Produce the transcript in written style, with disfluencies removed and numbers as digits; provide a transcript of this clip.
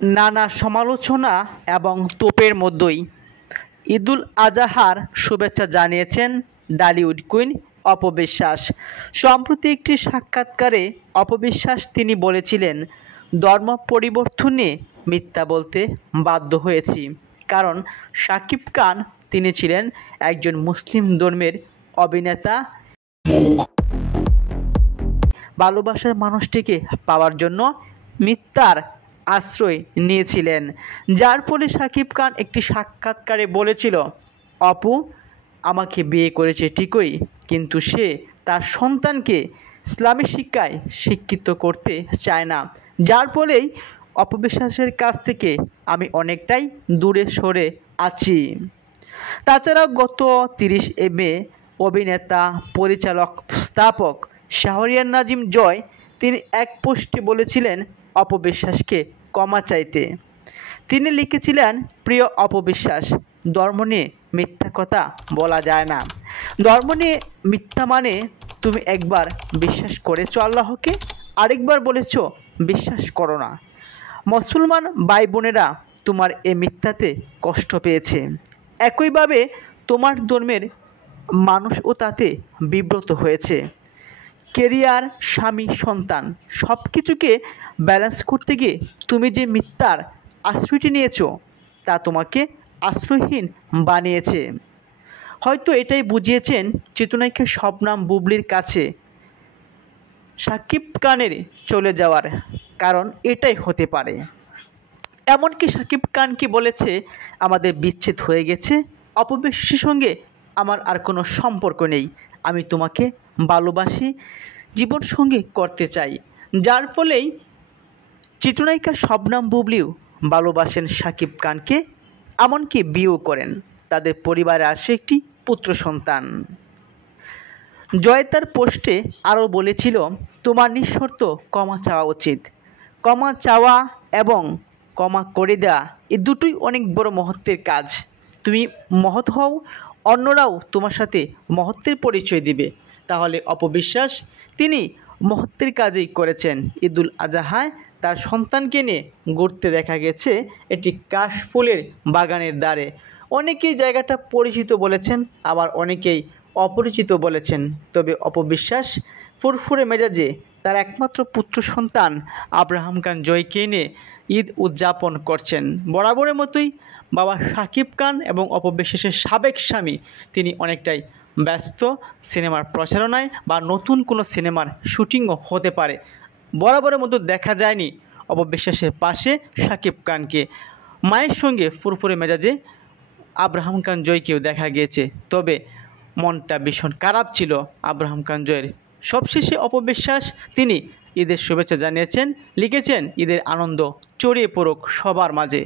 নানা সমালোচনা এবং তোপের মধ্যেই ঈদুল আজহার শুভেচ্ছা জানিয়েছেন ঢালিউড কুইন অপবিশ্বাস। সম্প্রতি একটি সাক্ষাৎকারে অপবিশ্বাস তিনি বলেছিলেন, ধর্ম পরিবর্তন নিয়ে মিথ্যা বলতে বাধ্য হয়েছি, কারণ শাকিব খান তিনি ছিলেন একজন মুসলিম ধর্মের অভিনেতা। ভালোবাসার মানুষটিকে পাওয়ার জন্য মিথ্যার আশ্রয় নিয়েছিলেন, যার ফলে শাকিব খান একটি সাক্ষাৎকারে বলেছিল, অপু আমাকে বিয়ে করেছে ঠিকই, কিন্তু সে তার সন্তানকে ইসলামী শিক্ষায় শিক্ষিত করতে চায় না, যার ফলেই অপবিশ্বাসের কাছ থেকে আমি অনেকটাই দূরে সরে আছি। তাছাড়াও গত 30 মে অভিনেতা, পরিচালক, স্থাপক শাহরিয়ার নাজিম জয় তিনি এক পোস্টে বলেছিলেন অপবিশ্বাসকে ক্ষমা চাইতে। তিনি লিখেছিলেন, প্রিয় অপবিশ্বাস, ধর্ম নিয়ে মিথ্যা কথা বলা যায় না। ধর্ম নিয়ে মিথ্যা মানে তুমি একবার বিশ্বাস করেছ আল্লাহকে, আরেকবার বলেছ বিশ্বাস করো না। মুসলমান ভাই বোনেরা তোমার এ মিথ্যাতে কষ্ট পেয়েছে, একইভাবে তোমার ধর্মের মানুষও তাতে বিব্রত হয়েছে। কেরিয়ার, স্বামী, সন্তান সব কিছুকে ব্যালেন্স করতে গিয়ে তুমি যে মিথ্যার আশ্রয়টি নিয়েছ তা তোমাকে আশ্রয়হীন বানিয়েছে। হয়তো এটাই বুঝিয়েছেন চিত্রনায়িকা শবনম বুবলির কাছে শাকিব খানের চলে যাওয়ার কারণ এটাই হতে পারে। এমনকি শাকিব খানকে বলেছে, আমাদের বিচ্ছেদ হয়ে গেছে, অপবিশ্বাসের সঙ্গে আমার আর কোনো সম্পর্ক নেই, আমি তোমাকে ভালোবাসি, জীবন সঙ্গী করতে চাই। যার ফলেই চিত্রনায়িকা শবনম বুবলিও ভালোবাসেন শাকিব খানকে, এমনকি বিয়েও করেন। তাদের পরিবারে আসে একটি পুত্র সন্তান। জয় তার পোস্টে আরও বলেছিল, তোমার নিঃশর্ত ক্ষমা চাওয়া উচিত। ক্ষমা চাওয়া এবং ক্ষমা করে দেওয়া এই দুটোই অনেক বড় মহত্বের কাজ। তুমি মহৎ হও, অন্যরাও তোমার সাথে মহত্বের পরিচয় দিবে। তাহলে অপবিশ্বাস তিনি মহত্বের কাজই করেছেন। ঈদুল আজহায় তার সন্তানকে নিয়ে ঘুরতে দেখা গেছে একটি কাশফুলের বাগানের ধারে। অনেকেই জায়গাটা পরিচিত বলেছেন, আবার অনেকেই অপরিচিত বলেছেন। তবে অপবিশ্বাস ফুরফুরে মেজাজে তার একমাত্র পুত্র সন্তান আব্রাহাম খান জয়কে নিয়ে ঈদ উদযাপন করছেন। বরাবরের মতোই বাবা শাকিব খান এবং অপবিশ্বাসের সাবেক স্বামী তিনি অনেকটাই ব্যস্ত সিনেমার প্রচারণায় বা নতুন কোনো সিনেমার শুটিংও হতে পারে। বরাবরের মতো দেখা যায়নি অপবিশ্বাসের পাশে শাকিব খানকে। মায়ের সঙ্গে ফুরফুরে মেজাজে আব্রাহাম খান জয়কেও দেখা গিয়েছে, তবে মনটা ভীষণ খারাপ ছিল আব্রাহাম খান জয়ের। সবশেষে অপবিশ্বাস তিনি ঈদের শুভেচ্ছা জানিয়েছেন, লিখেছেন ঈদের আনন্দ ছড়িয়ে পড়ুক সবার মাঝে।